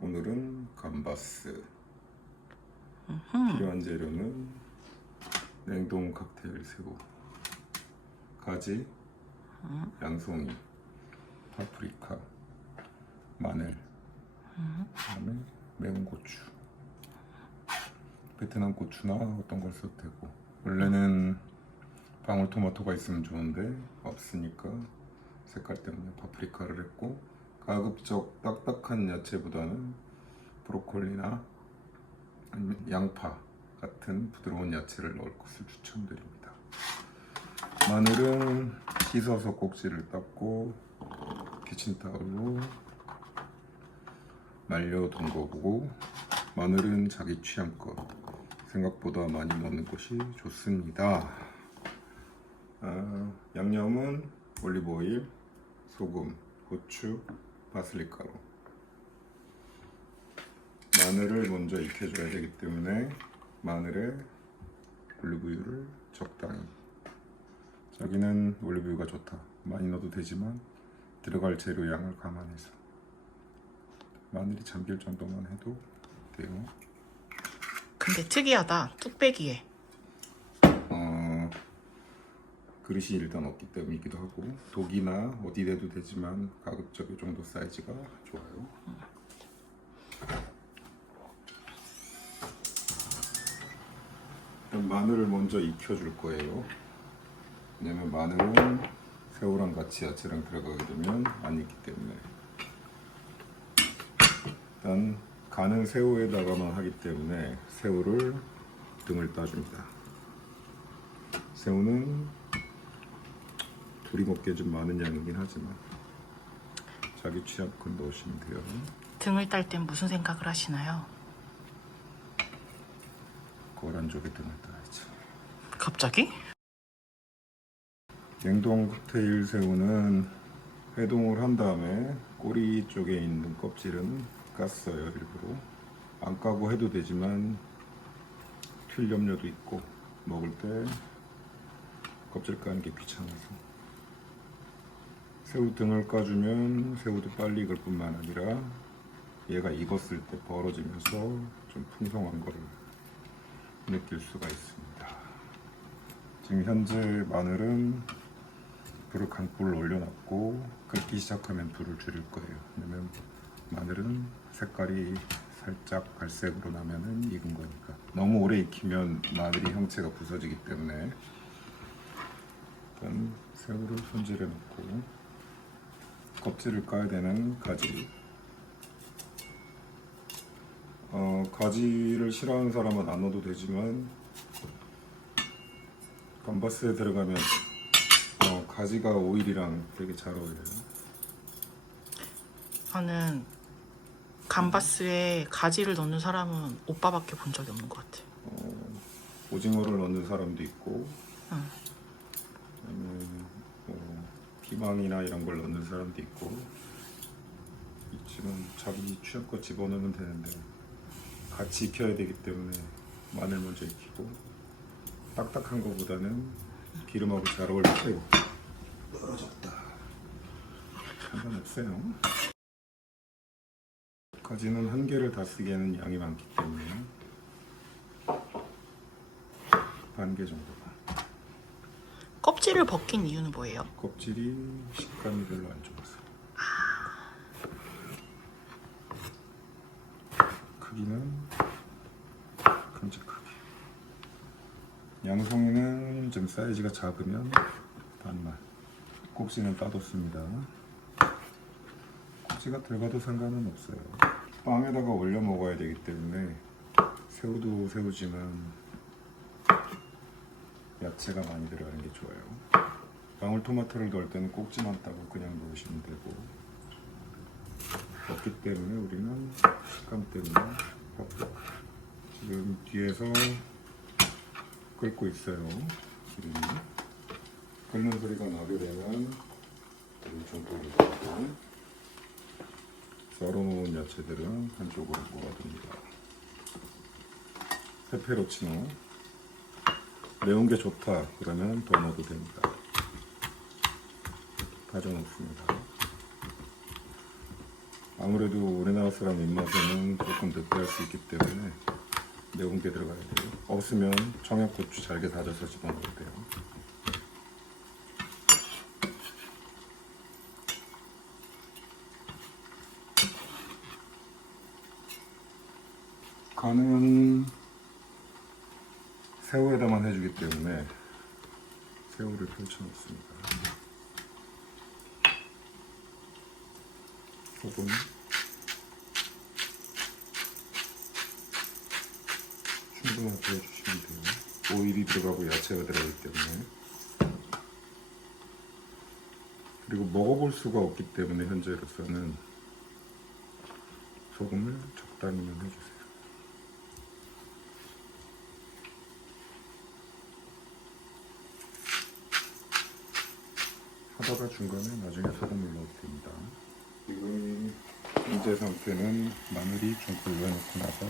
오늘은 감바스. 음, 필요한 재료는 냉동 칵테일 새우, 가지, 음. 양송이, 파프리카, 마늘, 음. 그다음에 매운 고추. 베트남 고추나 어떤 걸 써도 되고 원래는 방울토마토가 있으면 좋은데 없으니까 색깔 때문에 파프리카를 했고 가급적 딱딱한 야채보다는 브로콜리나 양파 같은 부드러운 야채를 넣을 것을 추천드립니다. 마늘은 씻어서 꼭지를 닦고 키친타올로 말려둔 거고 마늘은 자기 취향껏 생각보다 많이 넣는 것이 좋습니다. 아, 양념은 올리브오일, 소금, 고추, 바슬릭가루 마늘을 먼저 익혀줘야 되기 때문에 마늘에 올리브유를 적당히. 자기는 올리브유가 좋다. 많이 넣어도 되지만 들어갈 재료 양을 감안해서. 마늘이 잠길 정도만 해도 돼요. 근데 특이하다. 뚝배기에. 어, 그릇이 일단 없기 때문이기도 하고 독이나 어디 대도 되지만 가급적 이 정도 사이즈가 좋아요. 일단 마늘을 먼저 익혀줄 거예요. 왜냐면 마늘은 새우랑 같이 야채랑 들어가게 되면 안 익기 때문에. 일단 간은 새우에다가만 하기 때문에 새우를 등을 따줍니다. 새우는 둘이 먹기에 좀 많은 양이긴 하지만 자기 취향껏 넣으시면 돼요 등을 딸 땐 무슨 생각을 하시나요? 거란 쪽에 등을 따야죠 갑자기? 냉동 칵테일 새우는 해동을 한 다음에 꼬리 쪽에 있는 껍질은 깠어요 일부러 안 까고 해도 되지만 튈 염려도 있고 먹을 때 껍질 까는 게 귀찮아서 새우 등을 까주면 새우도 빨리 익을 뿐만 아니라 얘가 익었을 때 벌어지면서 좀 풍성한 거를 느낄 수가 있습니다 지금 현재 마늘은 불을 강불을 올려놨고 끓기 시작하면 불을 줄일 거예요. 왜냐면 마늘은 색깔이 살짝 갈색으로 나면은 익은 거니까. 너무 오래 익히면 마늘이 형체가 부서지기 때문에 일단 새우를 손질해 놓고 껍질을 까야 되는 가지. 어, 가지를 싫어하는 사람은 안 넣어도 되지만 감바스에 들어가면 어, 가지가 오일이랑 되게 잘 어울려요. 저는 감바스에 가지를 넣는 사람은 오빠밖에 본 적이 없는 것 같아. 어, 오징어를 넣는 사람도 있고, 응. 그다음에 뭐 피망이나 이런 걸 넣는 사람도 있고, 있지만 자기 취향껏 집어넣으면 되는데 같이 익혀야 되기 때문에 마늘 먼저 익히고 딱딱한 거보다는 기름하고 잘 어울릴 거예요. 떨어졌다. 상관없어요. 가지는 한 개를 다 쓰기에는 양이 많기 때문에 반 개 정도만. 껍질을 벗긴 이유는 뭐예요? 껍질이 식감이 별로 안 좋아서. 크기는 큼직하게. 양송이는 좀 사이즈가 작으면 반만. 꼭지는 따뒀습니다. 꼭지가 들어가도 상관은 없어요. 빵에다가 올려 먹어야 되기 때문에 새우도 새우지만 야채가 많이 들어가는 게 좋아요. 방울토마토를 넣을 때는 꼭지만 따고 그냥 넣으시면 되고 없기 때문에 우리는 식감 때문에 넣고 지금 뒤에서 끓고 있어요. 기름이 끓는 소리가 나게 되면 좀 돌려주고 썰어놓은 야채들은 한쪽으로 모아둡니다. 페페로치노 매운 게 좋다 그러면 더 넣어도 됩니다. 다져 놓습니다. 아무래도 우리나라 사람 입맛에는 조금 느끼할 수 있기 때문에 매운 게 들어가야 돼요. 없으면 청양고추 잘게 다져서 집어넣어도 돼요. 간은 새우에다만 해주기 때문에 새우를 펼쳐 놓습니다. 소금, 충분하게 해주시면 돼요. 오일이 들어가고 야채가 들어가기 때문에 그리고 먹어볼 수가 없기 때문에 현재로서는 소금을 적당히만 해주세요. 하다가 중간에 나중에 소금을 넣어도 됩니다. 지금 현재 상태는 마늘이 중불로 해놓고 나서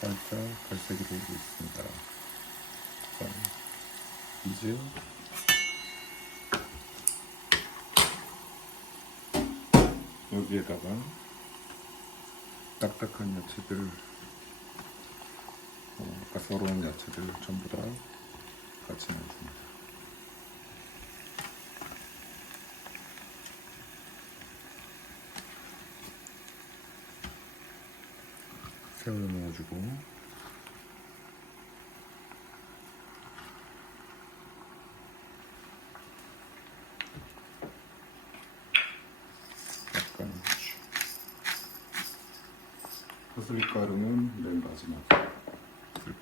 살짝 갈색이 되고 있습니다. 자, 이제 여기에다가 딱딱한 야채들 어, 아까 썰어놓은 야채들 전부 다 같이 넣어줍니다. 새우를 넣어주고. 약간 후추 파슬리 가루는 맨 마지막에 쓸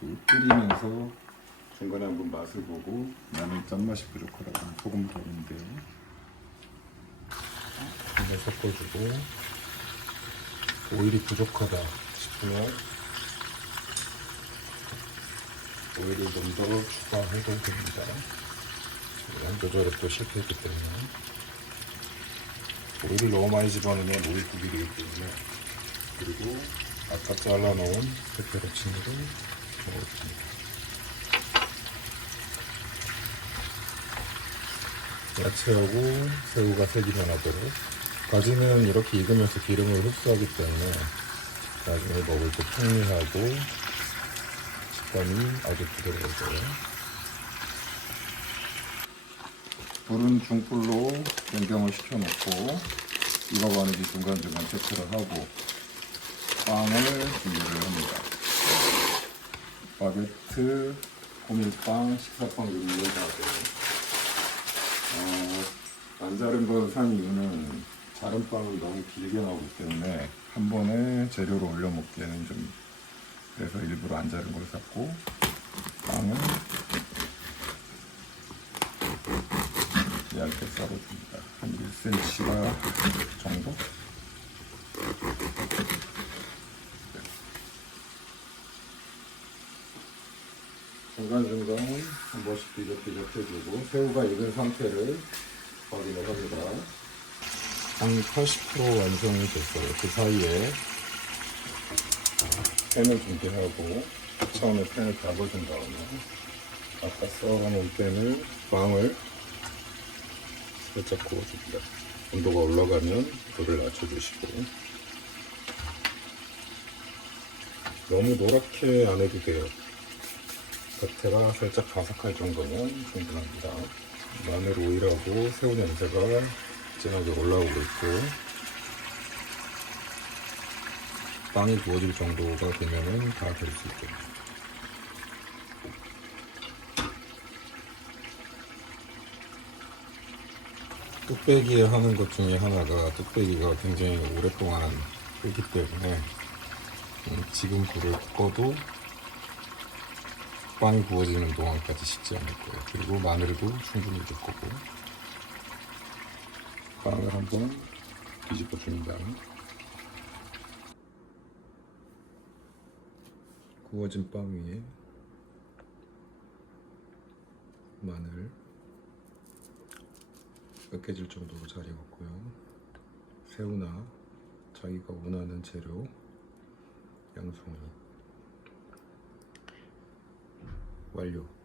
거예요. 끓이면서 중간에 한번 맛을 보고 나는 짠맛이 부족하다고 하면 소금 돼요. 이제 섞어주고 오일이 부족하다 싶으면 오일을 좀 더 추가해도 됩니다. 양 조절에 또 실패했기 때문에 오일을 너무 많이 집어넣으면 오일 국이 되기 때문에 그리고 아까 잘라놓은 페페로치니를 넣어줍니다. 야채하고 새우가 색이 변하도록 가지는 이렇게 익으면서 기름을 흡수하기 때문에 나중에 먹을 때 풍미하고 식감이 아주 부드러워져요. 불은 중불로 변경을 시켜놓고 익어가는지 중간중간 체크를 하고 빵을 준비를 합니다. 바게트, 호밀빵, 식사빵 이런 다 돼요. 어, 안 자른 걸산 이유는 자른 빵은 너무 길게 나오기 때문에 한 번에 재료로 올려 먹기에는 좀 그래서 일부러 안 자른 걸 샀고 빵은 얇게 썰어줍니다. 한 1cm가 정도? 중간중간 한 번씩 뒤적뒤적 해주고 새우가 익은 상태를 확인을 합니다. 한 80% 완성이 됐어요. 그 사이에 팬을 준비하고 처음에 팬을 잡아준 다음에 아까 썰어놓은 팬을 빵을 살짝 구워줍니다. 온도가 올라가면 불을 낮춰주시고 너무 노랗게 안 해도 돼요. 겉에가 살짝 바삭할 정도면 충분합니다. 마늘 오일하고 새우 냄새가 진하게 올라오고 있고 빵이 구워질 정도가 되면은 다 될 수 있겠네요. 뚝배기에 하는 것 중에 하나가 뚝배기가 굉장히 오랫동안 끓기 때문에 음, 지금 불을 꺼도 빵이 구워지는 동안까지 식지 않을 거예요. 그리고 마늘도 충분히 익을 거고 빵을 한번 뒤집어 줍니다. 구워진 빵 위에 마늘 몇 개질 정도로 잘 익었고요. 새우나 자기가 원하는 재료 양송이 완료.